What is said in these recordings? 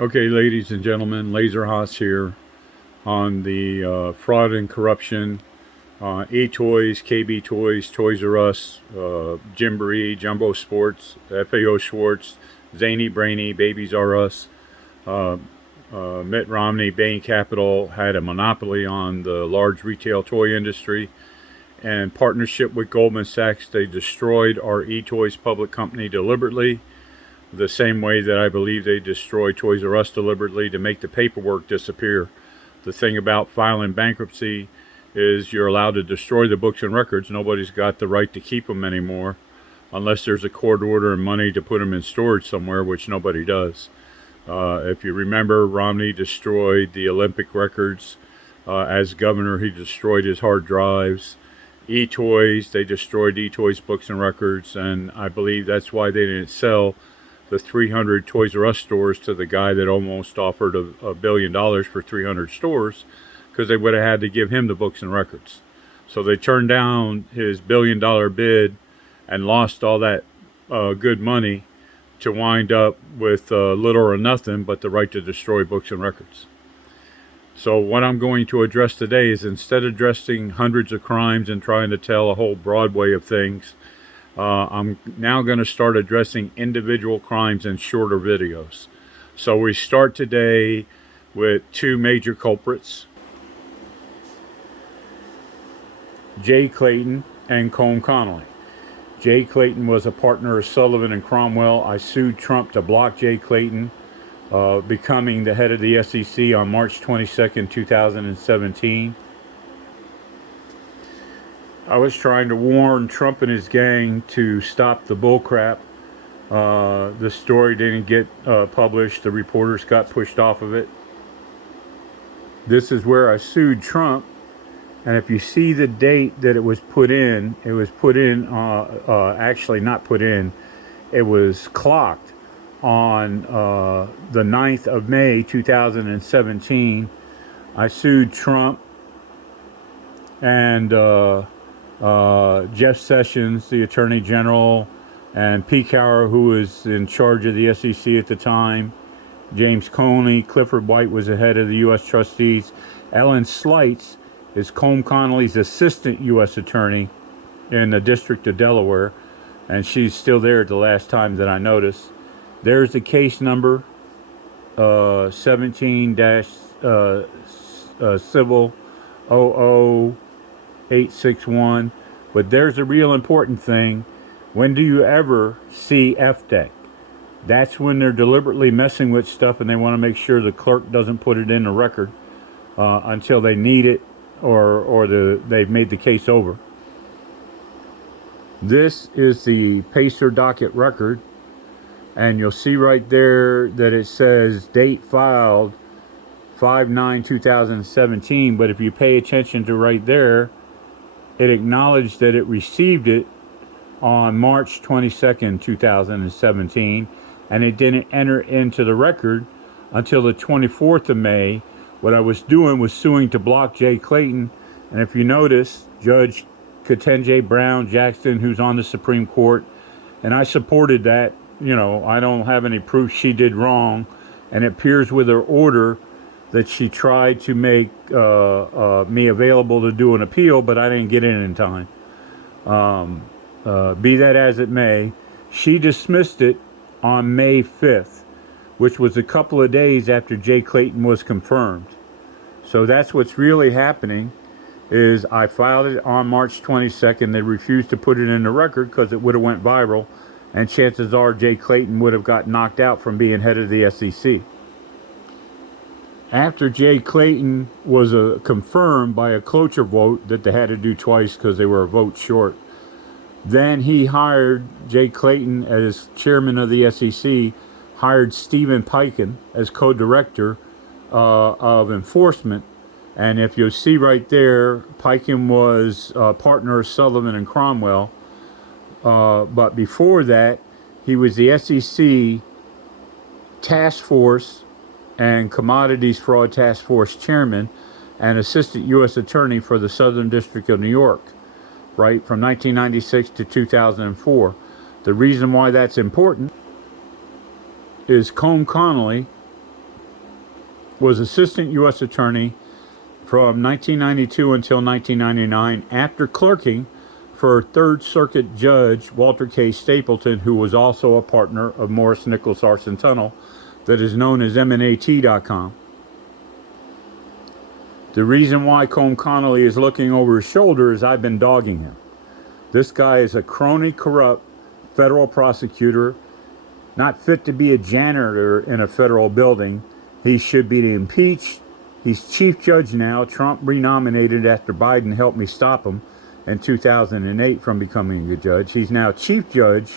Okay, ladies and gentlemen, Laser Haas here on the fraud and corruption, E-Toys, KB Toys, Toys R Us, Gymboree, Jumbo Sports, FAO Schwartz, Zany Brainy, Babies R Us. Mitt Romney, Bain Capital had a monopoly on the large retail toy industry. And partnership with Goldman Sachs, they destroyed our E-Toys public company deliberately, the same way that I believe they destroyed Toys R Us deliberately to make the paperwork disappear. The thing about filing bankruptcy is you're allowed to destroy the books and records. Nobody's got the right to keep them anymore unless there's a court order and money to put them in storage somewhere, which nobody does. If you remember, Romney destroyed the Olympic records. As governor, he destroyed his hard drives. E-Toys, they destroyed E-Toys books and records, and I believe that's why they didn't sell the 300 Toys R Us stores to the guy that almost offered $1 billion for 300 stores, because they would have had to give him the books and records. So they turned down his $1 billion bid and lost all that good money to wind up with little or nothing but the right to destroy books and records. So what I'm going to address today is, instead of addressing hundreds of crimes and trying to tell a whole Broadway of things, I'm now going to start addressing individual crimes in shorter videos. So we start today with two major culprits, Jay Clayton and Colm Connolly. Jay Clayton was a partner of Sulluvan Cromwell. I sued Trump to block Jay Clayton becoming the head of the SEC on March 22nd, 2017. I was trying to warn Trump and his gang to stop the bullcrap. The story didn't get published. The reporters got pushed off of it. This is where I sued Trump. And if you see the date that it was put in, actually not put in, it was clocked on the 9th of May, 2017. I sued Trump and Jeff Sessions, the Attorney General, and Pekauer, who was in charge of the SEC at the time, James Coney. Clifford White was the head of the U.S. Trustees. Ellen Slights is Colm Connolly's assistant U.S. attorney in the District of Delaware, and she's still there at the last time that I noticed. There's the case number, 17-civil 00861. But there's a real important thing. When do you ever see FDEC? That's when they're deliberately messing with stuff and they want to make sure the clerk doesn't put it in the record until they need it, or they've made the case over. This is the Pacer docket record. And you'll see right there that it says date filed 5/9/2017. But if you pay attention to right there, it acknowledged that it received it on March 22nd, 2017. And it didn't enter into the record until the 24th of May. What I was doing was suing to block Jay Clayton. And if you notice, Judge Ketanji Brown Jackson, who's on the Supreme Court, and I supported that. You know, I don't have any proof she did wrong, and it appears with her order that she tried to make me available to do an appeal, but I didn't get in time. Be that as it may, she dismissed it on May 5th, which was a couple of days after Jay Clayton was confirmed. So that's what's really happening, is I filed it on March 22nd. They refused to put it in the record because it would have went viral. And chances are Jay Clayton would have got knocked out from being head of the SEC. After Jay Clayton was confirmed by a cloture vote that they had to do twice because they were a vote short, then he hired Jay Clayton as chairman of the SEC, hired Stephen Peikin as co-director of enforcement. And if you'll see right there, Peikin was partner of Sulluvan and Cromwell. But before that, he was the SEC Task Force and Commodities Fraud Task Force Chairman and Assistant U.S. Attorney for the Southern District of New York, right, from 1996 to 2004. The reason why that's important is Colm Connolly was assistant U.S. attorney from 1992 until 1999 after clerking for Third Circuit Judge Walter K. Stapleton, who was also a partner of Morris Nichols Arsht Tunnell, that is known as MNAT.com. The reason why Colm Connolly is looking over his shoulder is I've been dogging him. This guy is a crony, corrupt federal prosecutor, not fit to be a janitor in a federal building. He should be impeached. He's chief judge now. Trump renominated after Biden helped me stop him in 2008 from becoming a judge. He's now chief judge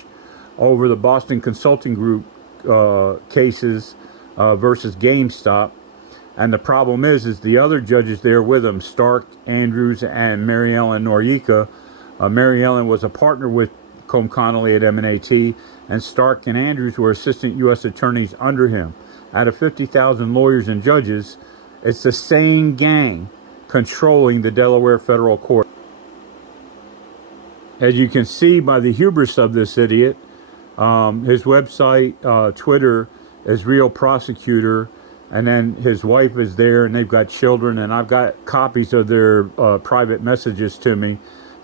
over the Boston Consulting Group cases versus GameStop. And the problem is the other judges there with him, Stark, Andrews, and Mary Ellen Noriega. Mary Ellen was a partner with Colm Connolly at MNAT, and Stark and Andrews were assistant U.S. attorneys under him. Out of 50,000 lawyers and judges, it's the same gang controlling the Delaware federal court. As you can see by the hubris of this idiot, his website, Twitter, is Real Prosecutor, and then his wife is there, and they've got children, and I've got copies of their private messages to me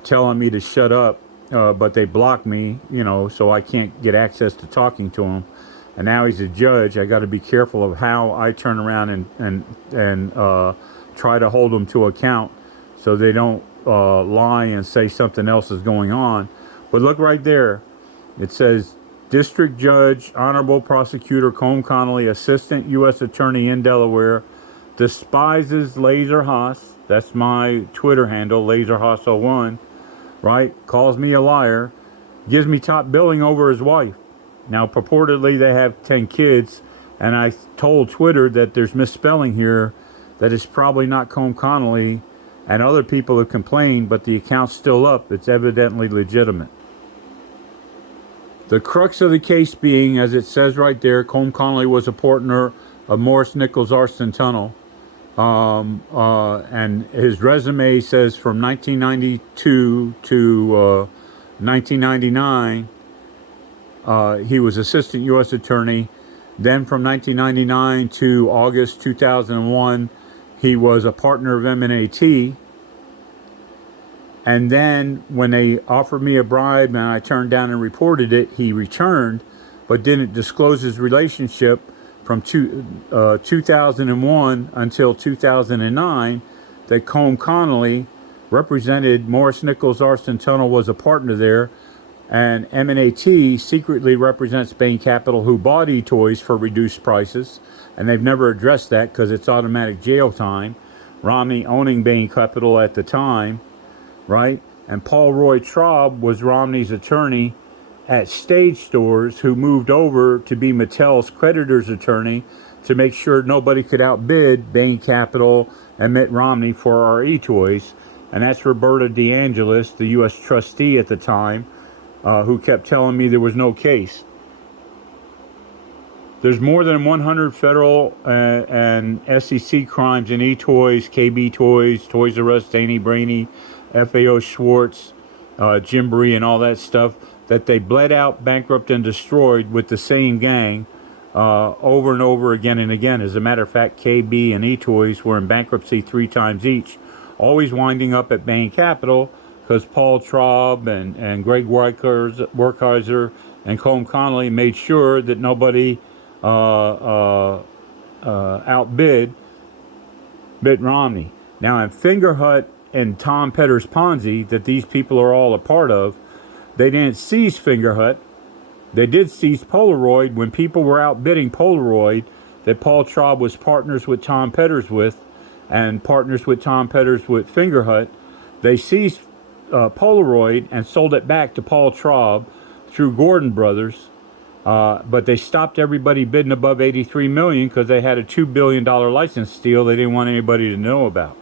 telling me to shut up, but they blocked me, so I can't get access to talking to him. And now he's a judge. I got to be careful of how I turn around and try to hold them to account so they don't lie and say something else is going on. But look right there. It says, District Judge, Honorable Prosecutor Colm Connolly, Assistant U.S. Attorney in Delaware, despises Laser Haas. That's my Twitter handle, LaserHaas01, right? Calls me a liar. Gives me top billing over his wife. Now, purportedly, they have 10 kids, and I told Twitter that there's misspelling here, that it's probably not Colm Connolly, and other people have complained, but the account's still up. It's evidently legitimate. The crux of the case being, as it says right there, Colm Connolly was a partner of Morris Nichols Arsht Tunnell, and his resume says from 1992 to 1999, he was assistant U.S. attorney. Then from 1999 to August 2001, he was a partner of MNAT. And then when they offered me a bribe and I turned down and reported it, he returned, but didn't disclose his relationship from 2001 until 2009, that Colm Connolly represented Morris Nichols Arsht Tunnell, was a partner there. And MNAT secretly represents Bain Capital, who bought eToys for reduced prices. And they've never addressed that because it's automatic jail time. Romney owning Bain Capital at the time, right? And Paul Roy Traub was Romney's attorney at Stage Stores, who moved over to be Mattel's creditor's attorney to make sure nobody could outbid Bain Capital and Mitt Romney for our eToys. And that's Roberta DeAngelis, the U.S. trustee at the time, who kept telling me there was no case. There's more than 100 federal and SEC crimes in eToys, KB Toys, Toys R Us, Danny Brainy, FAO Schwartz, Gymboree, and all that stuff that they bled out, bankrupt, and destroyed with the same gang over and over again and again. As a matter of fact, KB and eToys were in bankruptcy 3 times each, always winding up at Bain Capital, because Paul Traub and Greg Werkheiser and Colm Connolly made sure that nobody outbid Mitt Romney. Now, in Fingerhut and Tom Petter's Ponzi that these people are all a part of, they didn't seize Fingerhut. They did seize Polaroid when people were outbidding Polaroid that Paul Traub was partners with Tom Petters with, and partners with Tom Petters with Fingerhut. They seized Polaroid and sold it back to Paul Traub through Gordon Brothers, but they stopped everybody bidding above $83 million because they had a $2 billion license deal they didn't want anybody to know about.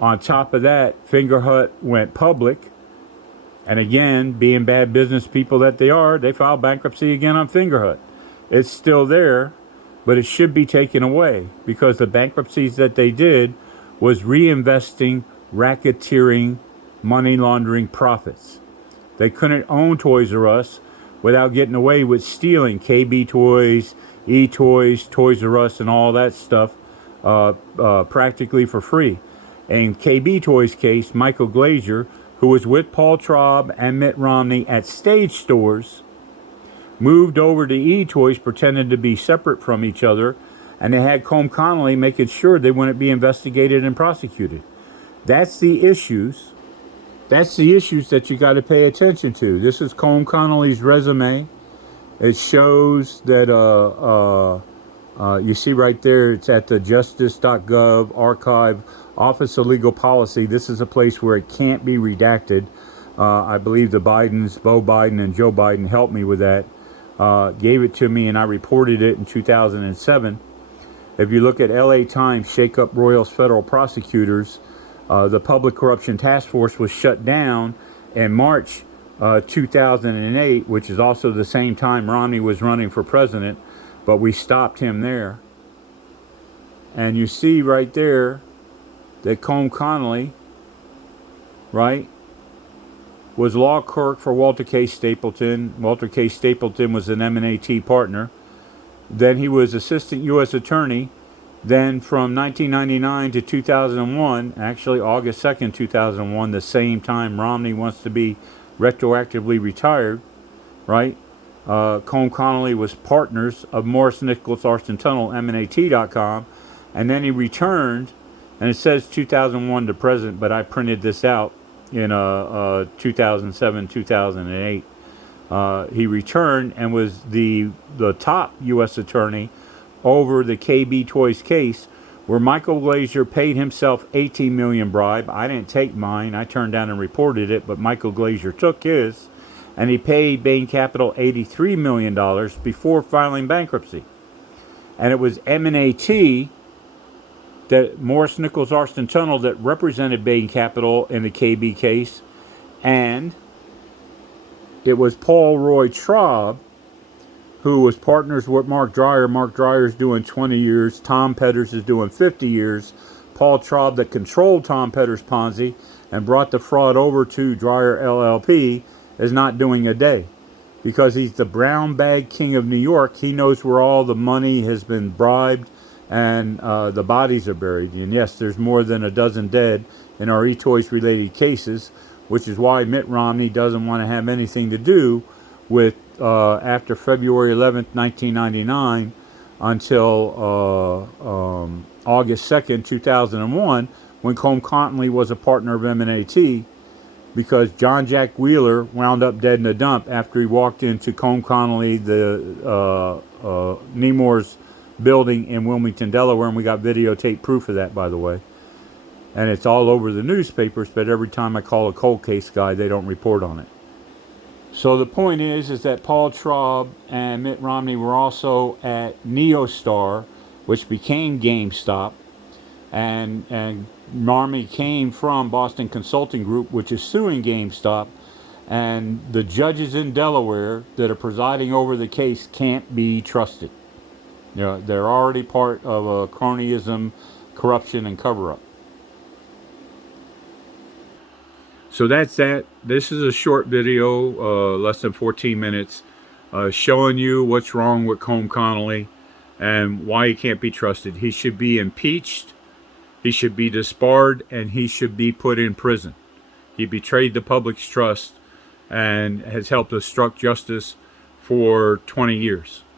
On top of that, Fingerhut went public, and again, being bad business people that they are, they filed bankruptcy again on Fingerhut. It's still there, but it should be taken away because the bankruptcies that they did was reinvesting, racketeering, money laundering profits. They couldn't own Toys R Us without getting away with stealing KB Toys, eToys, Toys R Us, and all that stuff practically for free. In KB Toys case, Michael Glazer, who was with Paul Traub and Mitt Romney at Stage Stores, moved over to E-Toys, pretending to be separate from each other, and they had Colm Connolly making sure they wouldn't be investigated and prosecuted. That's the issues. That's the issues that you got to pay attention to. This is Colm Connolly's resume. It shows that you see right there, it's at the justice.gov archive, Office of Legal Policy. This is a place where it can't be redacted. I believe the Bidens, Beau Biden and Joe Biden, helped me with that. Gave it to me, and I reported it in 2007. If you look at LA Times, Shake Up Royals Federal Prosecutors, the Public Corruption Task Force was shut down in March 2008, which is also the same time Romney was running for president, but we stopped him there. And you see right there that Colm Connolly, right, was law clerk for Walter K. Stapleton. Walter K. Stapleton was an M&AT partner. Then he was assistant U.S. attorney. Then from 1999 to 2001, actually August 2nd, 2001, the same time Romney wants to be retroactively retired, right? Colm Connolly was partners of Morris Nichols Arsht Tunnell, MNAT.com, and then he returned, and it says 2001 to present, but I printed this out in 2007, 2008. He returned and was the top U.S. attorney over the KB Toys case, where Michael Glazer paid himself $18 million bribe. I didn't take mine. I turned down and reported it, but Michael Glazer took his, and he paid Bain Capital $83 million before filing bankruptcy. And it was M&AT, that Morris Nichols Arsht Tunnell, that represented Bain Capital in the KB case, and it was Paul Roy Traub, who was partners with Mark Dreyer. Mark Dreyer's doing 20 years. Tom Petters is doing 50 years. Paul Traub, that controlled Tom Petters' Ponzi and brought the fraud over to Dreyer LLP, is not doing a day. Because he's the brown bag king of New York. He knows where all the money has been bribed and the bodies are buried. And yes, there's more than a dozen dead in our E-Toys related cases, which is why Mitt Romney doesn't want to have anything to do with after February 11th, 1999 until August 2nd, 2001, when Colm Connolly was a partner of M&AT, because John Jack Wheeler wound up dead in a dump after he walked into Colm Connolly, the Nemours building in Wilmington, Delaware, and we got videotape proof of that, by the way. And it's all over the newspapers, but every time I call a cold case guy, they don't report on it. So the point is that Paul Traub and Mitt Romney were also at NeoStar, which became GameStop, and Romney came from Boston Consulting Group, which is suing GameStop, and the judges in Delaware that are presiding over the case can't be trusted. You know, they're already part of a cronyism, corruption, and cover-up. So that's that. This is a short video, less than 14 minutes, showing you what's wrong with Colm Connolly and why he can't be trusted. He should be impeached, he should be disbarred, and he should be put in prison. He betrayed the public's trust and has helped obstruct justice for 20 years.